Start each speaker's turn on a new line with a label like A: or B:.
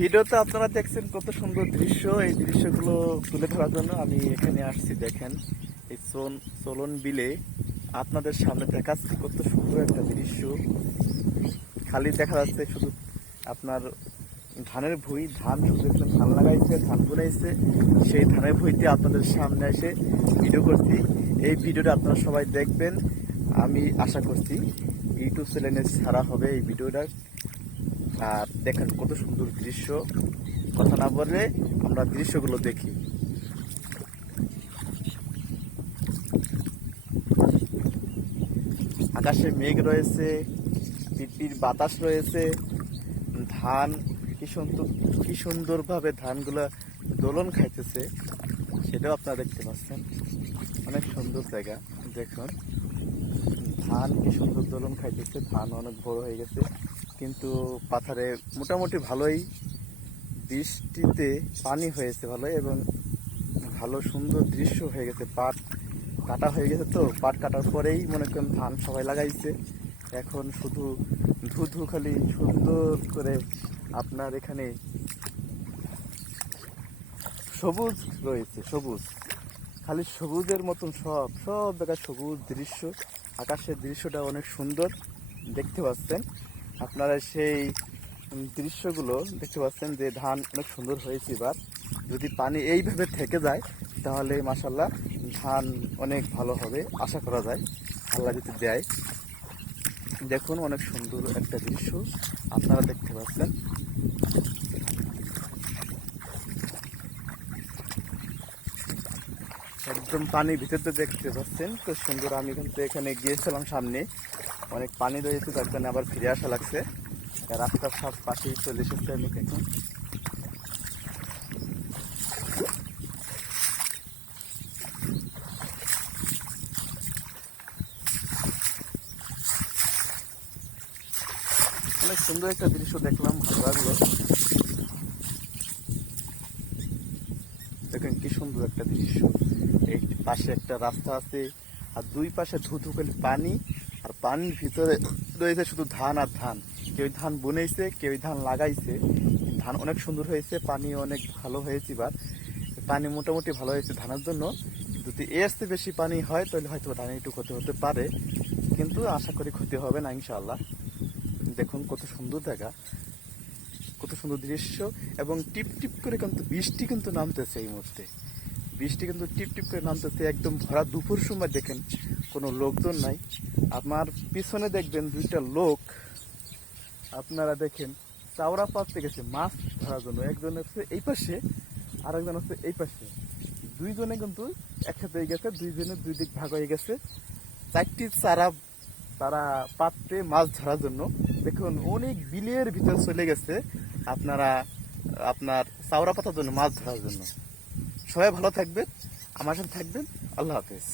A: ভিডিওতে আপনারা দেখছেন কত সুন্দর দৃশ্য। এই দৃশ্যগুলো তুলে ধরার জন্য আমি এখানে আসছি, দেখেন। এই সোন সোলন বিলে আপনাদের সামনে দেখাচ্ছি কত সুন্দর একটা দৃশ্য। খালি দেখা যাচ্ছে শুধু আপনার ধানের ভুঁই, ধান শুধু একটু ধান লাগাইছে, ধান বুনাইছে সেই ধানের ভুঁইতে আপনাদের সামনে এসে ভিডিও করছি। এই ভিডিওটা আপনারা সবাই দেখবেন। আমি আশা করছি ইউটিউব চ্যানেলে ছাড়া হবে এই ভিডিওটা। আর দেখেন কত সুন্দর দৃশ্য। কথা না বললে আমরা দৃশ্যগুলো দেখি। আকাশে মেঘ রয়েছে পিপির বাতাস রয়েছে, ধান কি সুন্দর কি সুন্দরভাবে ধানগুলা দোলন খাইতেছে, সেটাও আপনারা দেখতে পাচ্ছেন। অনেক সুন্দর জায়গা, দেখুন। ধান কি সুন্দর দোলন খাইতেছে, ধান অনেক বড় হয়ে গেছে, কিন্তু পাথারে মোটামুটি ভালোই। বৃষ্টিতে পানি হয়েছে ভালো এবং ভালো সুন্দর দৃশ্য হয়ে গেছে, পাট কাটা হয়ে গেছে তো, পাট কাটার পরেই মনে করেন ধান সবাই লাগাইছে। এখন শুধু ধু ধু খালি সুন্দর করে আপনার এখানে সবুজ রয়েছে, সবুজ। খালি সবুজের মতন সব সব জায়গায় সবুজ দৃশ্য, আকাশের দৃশ্যটা অনেক সুন্দর, দেখতে পাচ্ছেন। আপনারা সেই দৃশ্যগুলো দেখতে পাচ্ছেন যে ধান অনেক সুন্দর হয়েছে এবার। যদি পানি এইভাবে থেকে যায়, তাহলে মাসাল্লাহ ধান অনেক ভালো হবে, আশা করা যায়। আল্লাহ যদি দেয়। দেখুন অনেক সুন্দর একটা দৃশ্য, আপনারা দেখতে পাচ্ছেন। একদম পানির ভিতরতে দেখতে পাচ্ছেন, তো সুন্দর আমি কিন্তু এখানে গিয়েছিলাম সামনে। অনেক পানি রয়েছে তার জন্য আবার ফিরে আসা লাগছে। রাস্তার সব পাশেই চলে এসেছে আমি এখন অনেক সুন্দর একটা দৃশ্য দেখলাম, ভালো লাগল। দেখেন কি সুন্দর একটা দৃশ্য। পাশে একটা রাস্তা আছে, আর দুই পাশে ধুধু করে পানি, আর পানির ভিতরে রয়েছে শুধু ধান আর ধান। কেউ ধান বুনেছে কেউ ধান লাগাইছে। ধান অনেক সুন্দর হয়েছে, পানি অনেক ভালো হয়েছে এবার। পানি মোটামুটি ভালো হয়েছে ধানের জন্য। যদি চেয়ে বেশি পানি হয়, তাহলে হয়তো ধানে একটু ক্ষতি হতে পারে। কিন্তু আশা করি ক্ষতি হবে না, ইনশাআল্লাহ। দেখুন কত সুন্দর জায়গা, কত সুন্দর দৃশ্য, এবং টিপ টিপ করে কিন্তু বৃষ্টি কিন্তু নামতেছে এই মুহূর্তে। বৃষ্টি কিন্তু টিপ টিপ করে নামতেছে, একদম ভরা দুপুর সময় দেখেন, কোনো লোকজন নাই। আমার পিছনে দেখবেন দুইটা লোক, আপনারা দেখেন, চাওড়া পাততে গেছে মাছ ধরার জন্য, একজন হচ্ছে এই পাশে আর একজন হচ্ছে এই পাশে। দুইজনে কিন্তু একসাথে হয়ে গেছে, দুইজনে দুই দিক ভাগ হয়ে গেছে। চারটি চারা তারা পাততে মাছ ধরার জন্য। দেখুন, অনেক বিলের ভিতর চলে গেছে আপনারা, আপনার চাওড়া পাতার জন্য মাছ ধরার জন্য। সবাই ভালো থাকবেন আমার সাথে থাকবেন আল্লাহ হাফেজ।